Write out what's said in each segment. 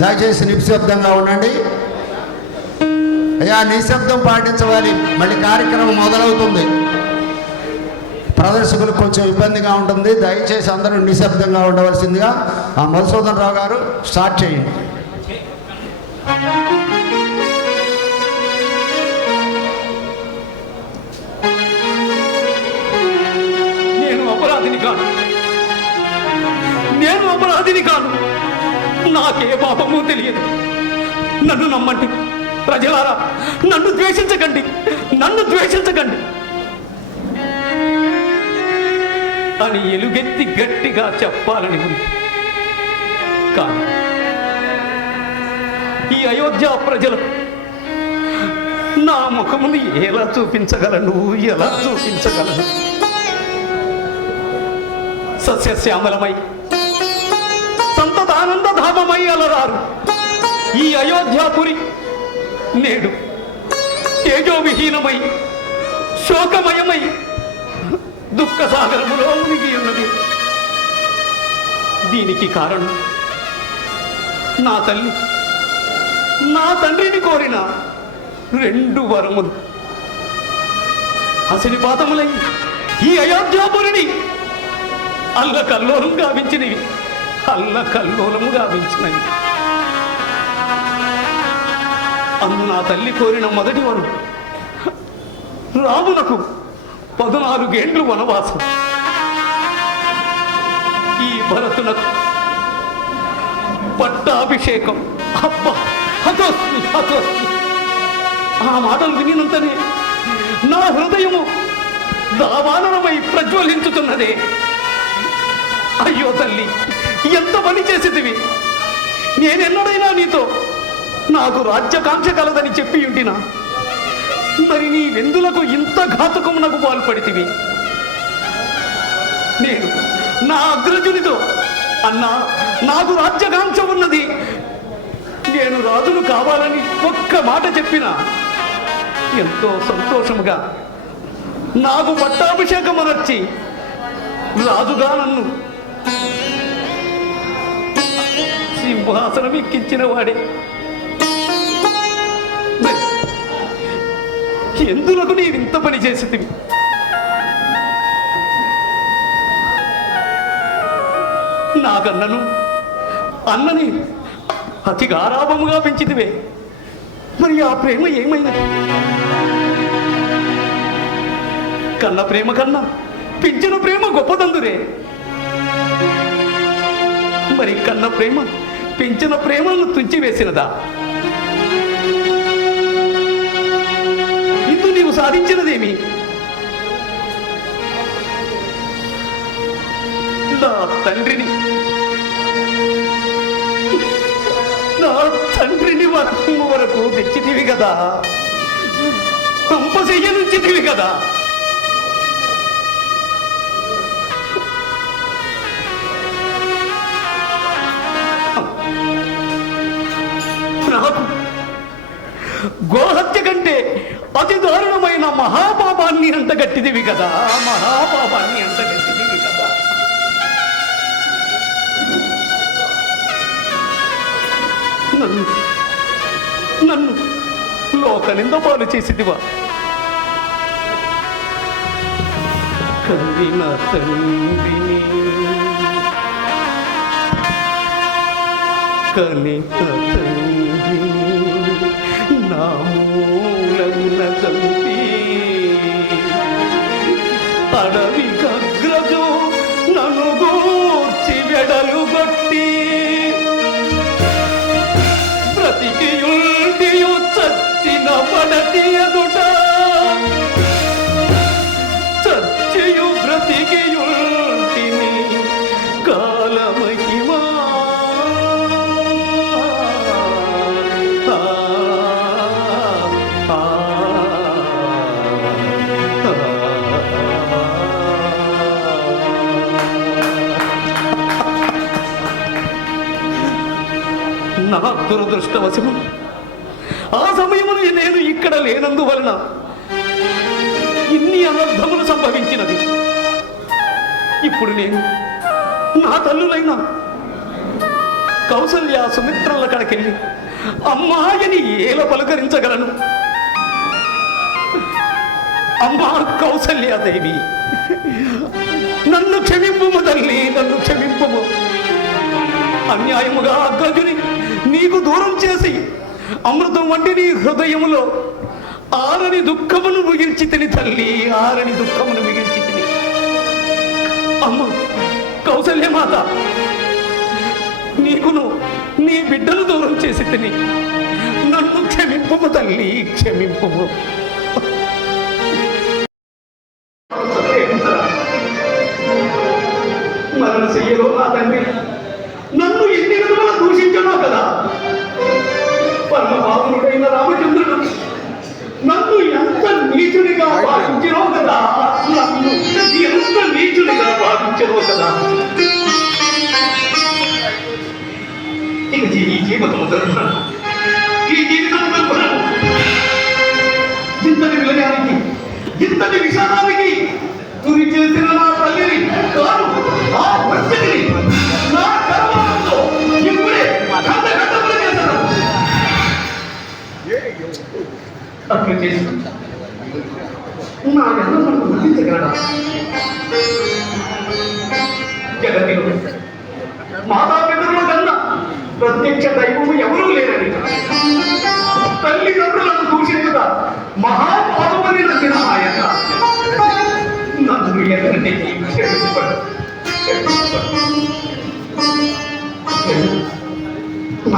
దయచేసి నిశ్శబ్దంగా ఉండండి. అయ్యా నిశ్శబ్దం పాటించవాలి. మళ్ళీ కార్యక్రమం మొదలవుతుంది. ప్రదర్శకులకు కొంచెం ఇబ్బందిగా ఉంటుంది. దయచేసి అందరూ నిశ్శబ్దంగా ఉండవలసిందిగా ఆ మధుసూదన్ రావు గారు స్టార్ట్ చేయండి. నేను అపరాధిని కాను. నేను అపరాధిని కాను. నాకే పాపము తెలియదు. నన్ను నమ్మండి. ప్రజలారా నన్ను ద్వేషించకండి. నన్ను ద్వేషించకండి. అని ఎలుగెత్తి గట్టిగా చెప్పాలని ఉంది. కానీ ఈ అయోధ్య ప్రజలు నా ముఖమును ఎలా చూపించగలను? ఎలా చూపించగలను? సస్యశ్యామలమై ఆనందధామమై అలరారు ఈ అయోధ్యాపురి నేడు తేజోవిహీనమై శోకమయమై దుఃఖ సాగరములో మునిగి ఉన్నది దీనికి కారణం నా తల్లి. నా తండ్రిని కోరిన రెండు వరములు. అసినిపాతములై ఈ అయోధ్యాపురిని అల్ల కల్లోలం గావించినవి అల్ల కల్లోలము గావించినవి అందు నా తల్లి కోరిన మొదటి వరం. రామునకు పద్నాలుగేండ్లు వనవాసం. ఈ భరతునకు పట్టాభిషేకం. అబ్బా హతోస్మి హతోస్మి. ఆ మాటలు వినినంతనే నా హృదయము దావానమై ప్రజ్వలించుతున్నదే. అయ్యో తల్లి ఎంత పని చేసేదివి నేనెన్నడైనా నీతో నాకు రాజ్యకాంక్ష కలదని చెప్పి ఉంటినా మరి నీ వెందులకు ఇంత ఘాతుకమునకు పాల్పడితివి. నేను నా అగ్రజునితో అన్నా నాకు రాజ్యకాంక్ష ఉన్నది. నేను రాజును కావాలని ఒక్క మాట చెప్పినా ఎంతో సంతోషముగా నాకు పట్టాభిషేకం అనర్చి రాజుగా నన్ను సింహాసనం ఎక్కించిన వాడే. ఎందులకు నీ ఇంత పని చేసేది? నాకన్నను అన్నని అతి గారాభముగా పెంచితివే. మరి ఆ ప్రేమ ఏమైనది కన్న ప్రేమ కన్నా పెంచిన ప్రేమ గొప్పదందురే. మరి కన్న ప్రేమ పెంచిన ప్రేమను తుంచివేసినదా ఇందు నీవు సాధించినదేమి? నా తండ్రిని నా తండ్రిని వరకు వరకు తెచ్చితివి కదా? పంపశయ్య నుంచితివి కదా? గోహత్య కంటే అతి దారుణమైన మహాపాపాన్ని అంటగట్టిదివి కదా. మహాపాపాన్ని అంటగట్టిదివి కదా. నన్ను నన్ను లోక నింద పాలు చేసిదివా. కవిన తండ్రిని కనిత తండ్రిని మూలమున చంపి దురదృష్టవశము. ఆ సమయమును నేను ఇక్కడ లేనందువలన ఇన్ని అనర్థములు సంభవించినది. ఇప్పుడు నేను నా తల్లులైన కౌసల్య సుమిత్రుల కడకెళ్ళి అమ్మాయని ఏల పలకరించగలను? అమ్మా కౌసల్యాదేవి నన్ను క్షమింపు తల్లి నన్ను క్షమింపుము. అన్యాయముగా గజుని నీకు దూరం చేసి అమృతం వంటి నీ హృదయములో ఆరని దుఃఖమును మిగిల్చి తిని తల్లి ఆరని దుఃఖమును మిగిల్చి తిని. అమ్మ కౌసల్యమాత నీకును నీ బిడ్డను దూరం చేసి తిని. నన్ను క్షమింపుము తల్లి క్షమింపు ఇంతటి విషాదానికి గురి చేసిన నా తల్లిని కాదు ఆ పరిస్థితిని నా కర్మంతో ఇప్పుడే గంట గంటలు చేశాను. అట్లా చేసి నా ఎంత ఎన్నలను గుర్తించగలడా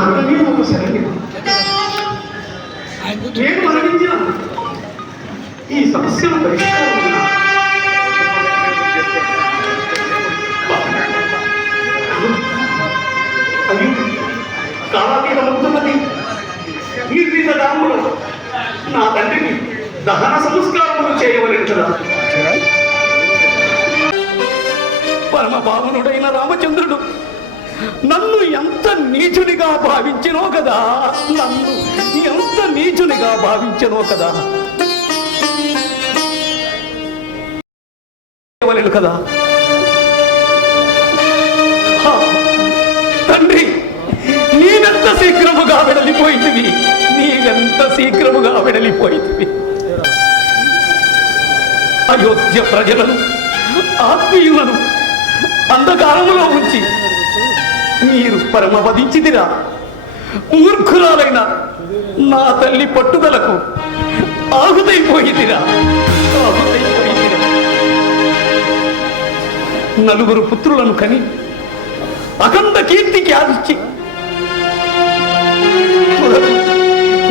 మరణమే ఒక శరణ్యం నేను మరణించిన ఈ సమస్యను పరిష్కారం ఉందా? అయ్యో కాలాతీతమవుతున్నది నిర్ణీత రాముడు నా తండ్రిని దహన సంస్కారములు చేయవలేదు కదా పరమ పావనుడైన రామచంద్రుడు నన్ను ఎంత నీచునిగా భావించినో కదా? నన్ను ఎంత నీచునిగా భావించినో కదా? కదా? తండ్రి నీవెంత శీఘ్రముగా వెడలిపోయింది నీవెంత శీఘ్రముగా వెడలిపోయింది అయోధ్య ప్రజలను ఆత్మీయులను అంధకారంలో ఉంచి మీరు పరమవధించిదిరా మూర్ఖురాలైన నా తల్లి పట్టుదలకు ఆహుతైపోయిందిరా ఆహుతైపోయిందిరా నలుగురు పుత్రులను కని అఖండ కీర్తికి ఆదిచ్చి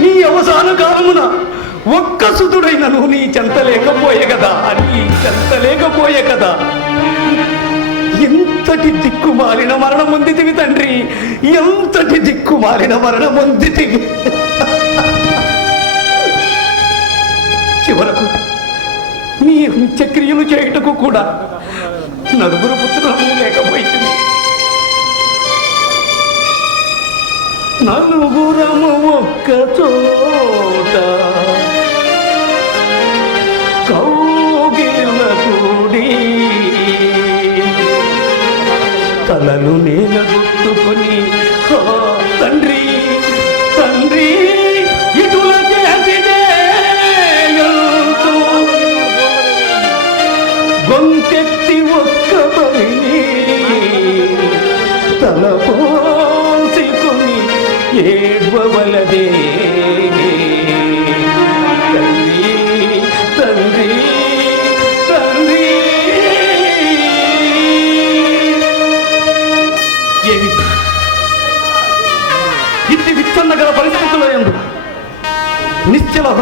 నీ అవసాన కాలమున ఒక్క సుతుడైనను నీ చెంత లేకపోయే కదా అని చెంత లేకపోయే కదా. ఎంతటి దిక్కుమాలిన మరణం పొందితివి తండ్రి. ఎంతటి దిక్కుమాలిన మరణం పొందితివి చివరకు నీ నిత్యక్రియలు చేయటకు కూడా నలుగురు పుత్రులు లేకపోయింది నలుగురము ఒక్క చోట కౌగిల కూడి తలలు నేల తండ్రి తండ్రి గొంతెత్తి ఒక్క బలిని తల తలపోసుకుని ఏడ్వలదే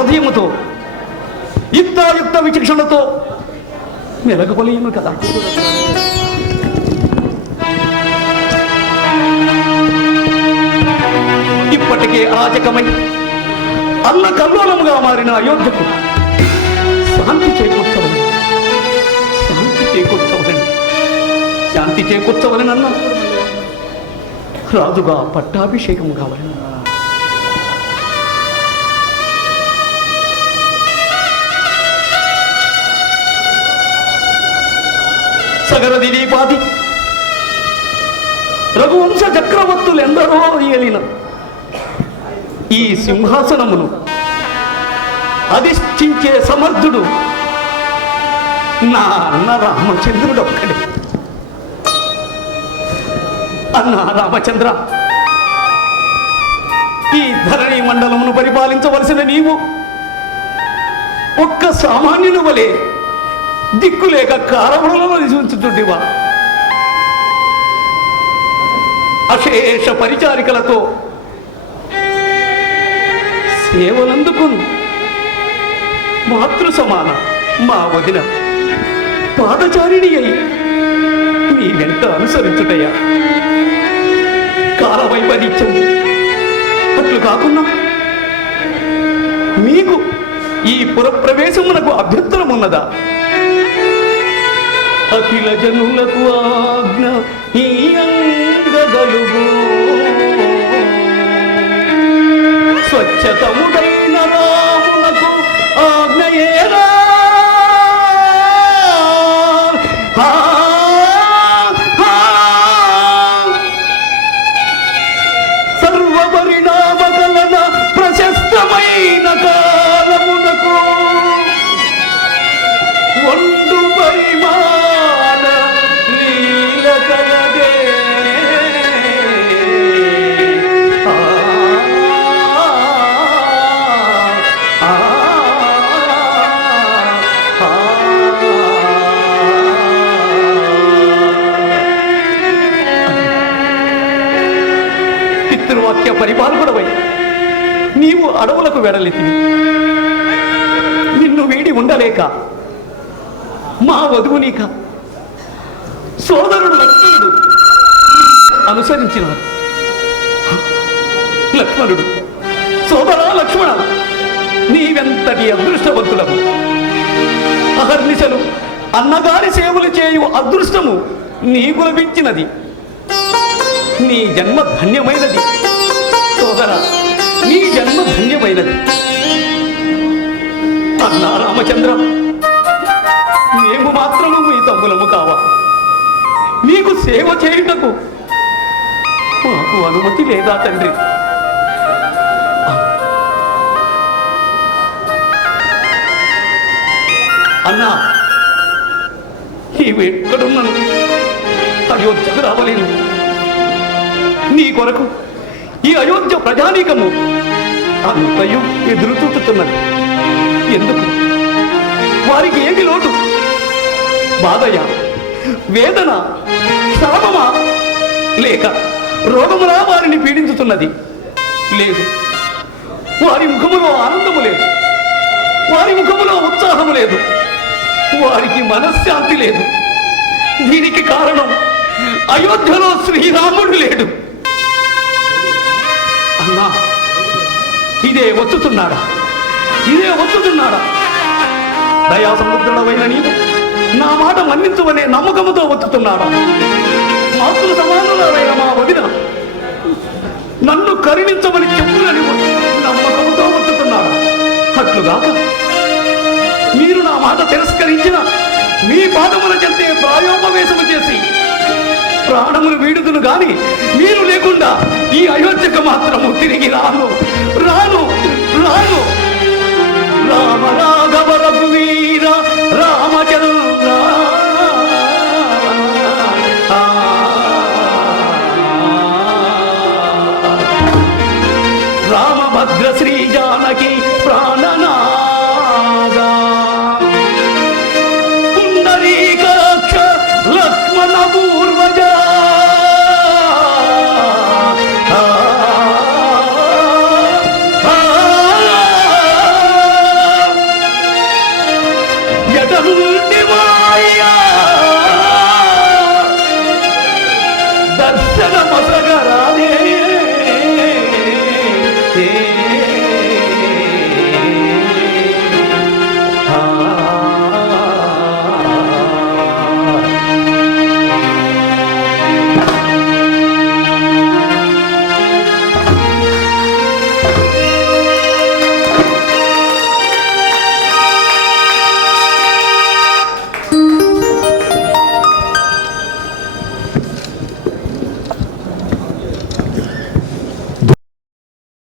హృదయముతో యుక్తాయుక్త విచక్షణతో మెలగపలేను కదా. ఇప్పటికే అరాజకమై అల్ల కల్లోలముగా మారిన అయోధ్యకు శాంతి చేకూర్చవని శాంతి చేకూర్చవలని. శాంతి చేకూర్చవలని అన్న రాజుగా పట్టాభిషేకం కావాలని. నగర దిలీపాది రఘువంశ చక్రవర్తులు ఎందరో ఏలిన ఈ సింహాసనమును అధిష్ఠించే సమర్థుడు నా అన్న రామచంద్రుడు ఒక్కడే. అన్న రామచంద్ర ఈ ధరణి మండలమును పరిపాలించవలసిన నీవు ఒక్క సామాన్యుని వలె దిక్కులేక కారములలో నిలిచుంచుతుంటివా అశేష పరిచారికలతో సేవలందుకు మాతృ సమాన మా వదిన పాదచారిణి అయి మీ వెంట అనుసరించుటయ్యా? కాలవైపరీత్యం. అట్లు కాకుండా మీకు ఈ పురప్రవేశమునకు అభ్యంతరం ఉన్నదా అఖిల జనులకు ఆజ్ఞ ఈ అంగగలుగు. స్వచ్ఛతముడైన పితృవాక్య పరిపాలకుడవై నీవు అడవులకు వెడలెత్తివి నిన్ను వీడి ఉండలేక. మా వధువు నీక. సోదరుడు లక్ష్మణుడు అనుసరించినారు. లక్ష్మణుడు సోదరా లక్ష్మణ నీవెంతటి అదృష్టవంతుడము అహర్నిశలు అన్నగారి సేవలు చేయు అదృష్టము నీకు లభించినది. నీ జన్మ ధన్యమైనది. సోదర నీ జన్మ ధన్యమైనది. అన్నా రామచంద్ర మేము మాత్రము మీ తమ్ములము కావా? నీకు సేవ చేయుటకు మాకు అనుమతి లేదా తండ్రి? అన్నా నీవు ఎక్కడున్నాను అయోధ్యకు రావలేను. నీ కొరకు ఈ అయోధ్య ప్రజానీకము అంతయు ఎదురు చూపుతున్నది ఎందుకు? వారికి ఏమి లోటు? బాధయ? వేదన? శాపమా? లేక రోగములా వారిని పీడించుతున్నది? లేదు. వారి ముఖములో ఆనందము లేదు. వారి ముఖములో ఉత్సాహము లేదు. వారికి మనశ్శాంతి లేదు. దీనికి కారణం అయోధ్యలో శ్రీరాముడు లేడు. వస్తున్నా ఇదే వచ్చుతున్నాడా ఇదే వచ్చుతున్నాడా దయా సముద్రుడమైన నీవు నా మాట మన్నించువనే నమ్మకముతో వచ్చుతున్నాడా మాతృ సమానులైన మా వదిన నన్ను కరుణించమని చెప్పులని నమ్మకముతో వచ్చుతున్నాడా అట్లుగాక మీరు నా మాట తిరస్కరించిన మీ పాదముల చెంతే ప్రాయోపవేశము చేసి ప్రాణములు వీడుదును గాని మీరు లేకుండా ఈ అయోధ్యకు మాత్రము తిరిగి రాను. రాను రాను. రామ రాఘవ రఘువీర రామచంద్ర. రామభద్ర శ్రీ జానకి ప్రాణనా